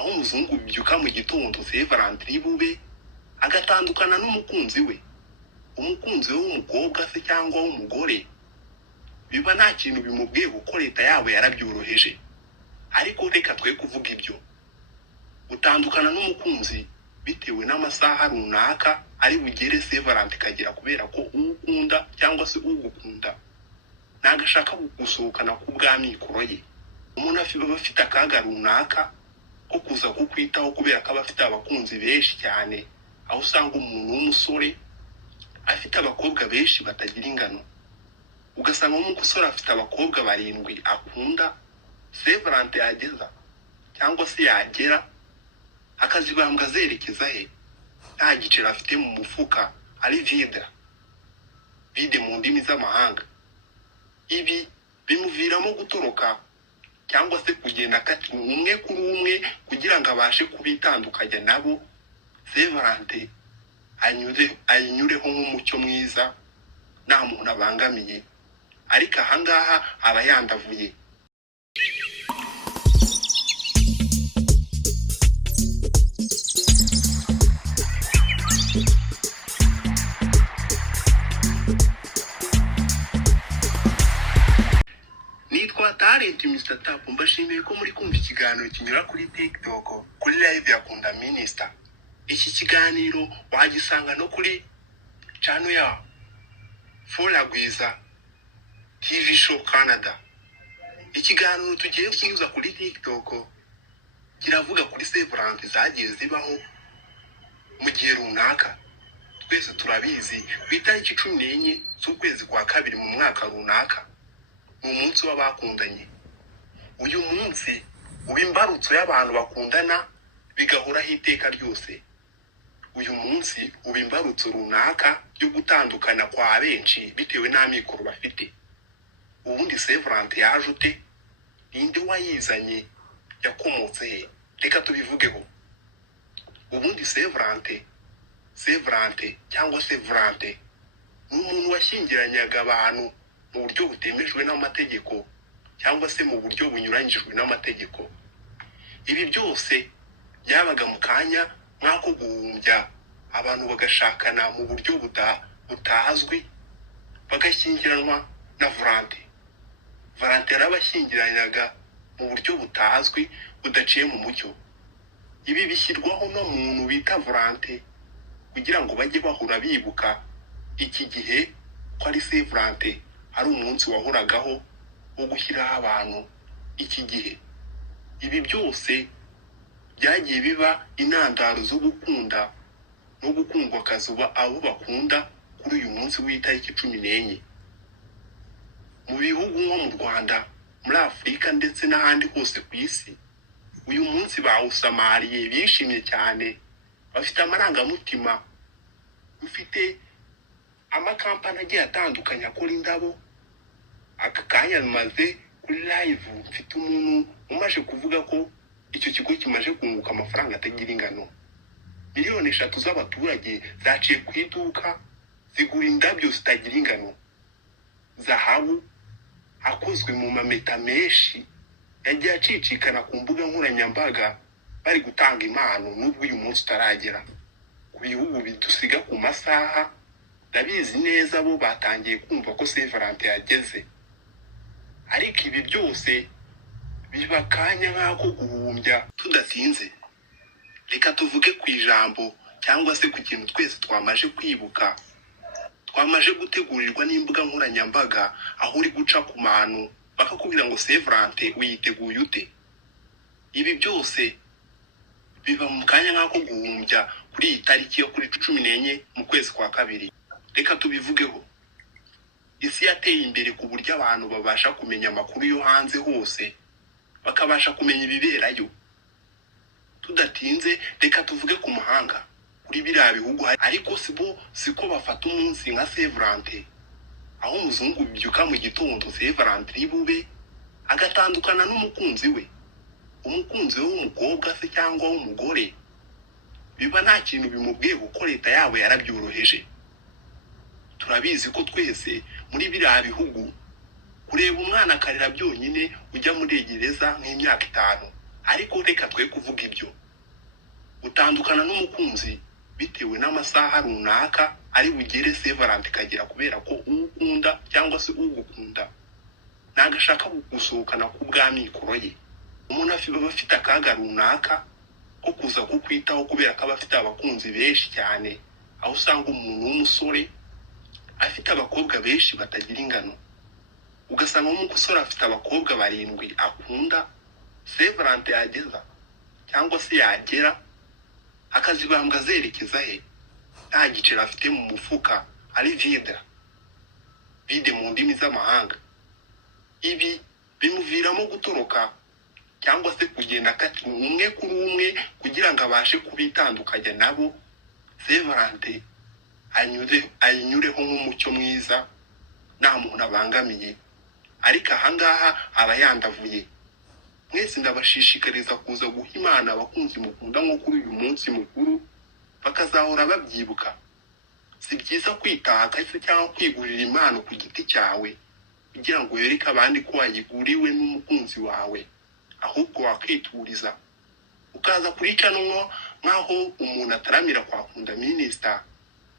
aho umuzungu bibyuka mu gitondo Saint Valentin bube agatandukana n'umukunzi we, umukunzi we w'umukobwa se cyangwa w'umugore, biba nta kintu bimubwiye kuko leta yabo yarabyoroheje. Ariko reka twe kuvuga ibyo, utandukana n'umukunzi bitewe n'amasaha runaka ari bugere Saint Valentin kagera, kubera ko ukunda cyangwa se ugukunda nagashaka gusohokana ku bw'amikoro ye. Umuntu afite akaga runaka ko kuza kukwitaho kubera ko aba afite abakunzi benshi cyane, aho usanga umuntu w'umusore afite abakobwa benshi batagira ingano, ugasanga umusore afite abakobwa 7 akunda. Saint Valentin yageza cyangwa se yagera akazibambwa zerekeza he, nta giciro afite mu mufuka, ari vide mu ndimi z'amahanga. Ibi bimuviramo gutoroka cyangwa se kugenda akati umwe kuri umwe kugira ngo abashe kubitandukanya nabo. Saint Valentin ayinyureho nk'umucyo mwiza nta muntu abangamiye, ariko ahangaha aba yandavuye. Nitwa Talent Mr. Tap, mbashimiye ko muri kumva ikiganiro kinyura kuri TikTok kuri live ya Kunda Minister. Iki kiganiro wagisanga no kuri channel ya Folagwiza TV Show Canada. Ikiganiro tugiye kunyuza kuri TikTok kiravuga kuri Saint Valentin zagiye zibaho mu gihe runaka. Twese turabizi ku itariki 14 z'ukwezi kwa kabiri mu mwaka runaka, mu munsi w'abakundanye. Uyu munsi uba imbarutso y'abantu bakundana bigahoraho iteka ryose. Uyu munsi uba imbarutso runaka yo gutandukana kwa benshi bitewe n'amikoro bafite. Ubundi Saint Valentin yaje ute? Ninde wayizanye? Yakomotse he? Reka tubivugeho. Ubundi Saint Valentin cyangwa se Valentin ni umuntu washyingiranyaga abantu mu buryo butemejwe n'amategeko cyangwa se mu buryo bunyuranyijwe n'amategeko. Ibi byose byabaga mu kanya nk'ako guhumbya abantu bagashakana mu buryo butazwi, bagashyingiranwa na Valentin. Valentin yarabashyingiranyaga mu buryo butazwi budaciye mu mucyo. Ibi bishyirwaho no muntu bita Valentin kugira ngo bajye bahura bibuka iki gihe ko ari Saint Valentin, ari umunsi wahoragaho wo gushyiraho abantu iki gihe. Ibi byose byagiye biba intandaro zo gukunda no gukundwa kazuba abo bakunda kuri uyu munsi w'itariki 14. Mu bihugu nko mu Rwanda, muri Afurika ndetse n'ahandi hose ku isi, uyu munsi bawusamariye bishimye cyane, bafite amarangamutima, ufite amakampani agiye atandukanye akora indabo. Aka kanya maze kuri live mfite umuntu umaje kuvuga ko icyo kigo kimaje kunguka amafaranga atagira ingano. Miliyoni 3 z'abaturage zaciye ku iduka zigura indabyo zitagira ingano, zahabu akozwe mu mameta menshi yagiye acicikana ku mbuga nkoranyambaga bari gutanga impano. Nubwo uyu munsi utaragera ku bihugu bidusiga ku masaha, ndabizi neza bo batangiye kumva ko Saint Valentin yageze. Ariko ibi byose biba kanya nk'ako guhumbya. Tudatinze, reka tuvuge ku ijambo cyangwa se ku kintu twese twamaje kwibuka, twamaje gutegurirwa n'imbuga nkoranyambaga, aho uri guca ku manu bakakubwira ngo Saint Valentin uyiteguye ute. Ibi byose biba mu kanya nk'ako guhumbya kuri iyi tariki yo kuri 14 mu kwezi kwa kabiri. Reka tubivugeho. Isi yateye imbere ku buryo abantu babasha kumenya amakuru yo hanze hose, bakabasha kumenya ibiberayo. Tudatinze, reka tuvuge ku mahanga kuri biriya bihugu. Ariko siko bafata umunsi nka Saint Valentin, aho umuzungu bibyuka mu gitondo Saint Valentin bube agatandukana n'umukunzi we, umukunzi we w'umukobwa se cyangwa w'umugore. Biba nta kintu bimubwiye kuko leta yabo yarabyoroheje. Turabizi ko twese muri biriya bihugu kureba umwana akarira byonyine ujya muri gereza nk'imyaka 5, ariko reka twe kuvuga ibyo. Utandukana n'umukunzi bitewe n'amasaha runaka ari bugere Severant kagera kubera ko ukunda cyangwa se ugukunda nagashaka gusohokana ku bw'amikoro ye. Umuntu afite akaga runaka ko kuza kukwitaho kubera ko abafite abakunzi benshi cyane, aho usanga umuntu w'umusore afite abakobwa benshi batagira ingano, ugasanga umusore afite abakobwa 7 akunda. Severant yageza cyangwa se yagera akazibambwa zerekeza he, nta giciro afite mu mufuka, ari vide mu ndimi z'amahanga. Ibi bimuviramo gutoroka cyangwa se kugenda kati umwe kuri umwe kugira ngo abashe kubitandukanya nabo. Severant anyureho nk'umucyo mwiza nta muntu abangamiye, ariko ahangaha aba yandavuye. Mwese ndabashishikariza kuza guha Imana abakunzi mukunda nko kuri uyu munsi mukuru, bakazahora babyibuka. Si byiza kwitaha kase cyangwa kwigurira impano ku giti cyawe kugira ngo yereke abandi ko wayiguriwe n'umukunzi wawe, ahubwo wakwituriza ukaza kurica nkaho umuntu ataramira kwa Kunda Minister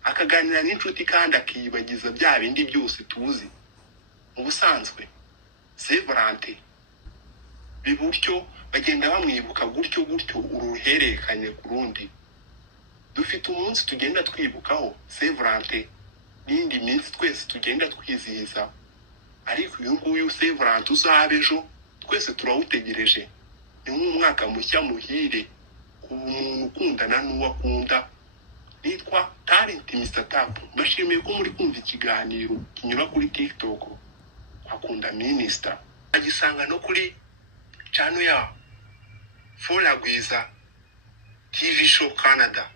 akaganira n'inshuti kandi akiyibagiza bya bindi byose tuzi. Mu busanzwe Severant bibutyo bagenda bamwibuka gutyo uruhererekanye ku rundi. Dufite umunsi tugenda twibukaho Severant n'indi minsi twese tugenda twizihiza, ariko uyu nguyu Severant uzaba ejo twese turawutegereje. Ni nk'umwaka mushya muhire ku muntu ukundana n'uwo akunda. Nitwa Talent Mr Tap, mbashimiye ko muri kumva ikiganiro kinyura kuri TikTok Kunda Minister. Agisanga no kuri channel ya Folagwiza TV Show Canada.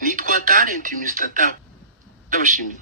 Nitwa Talent Mr Tap, ndabashimiye.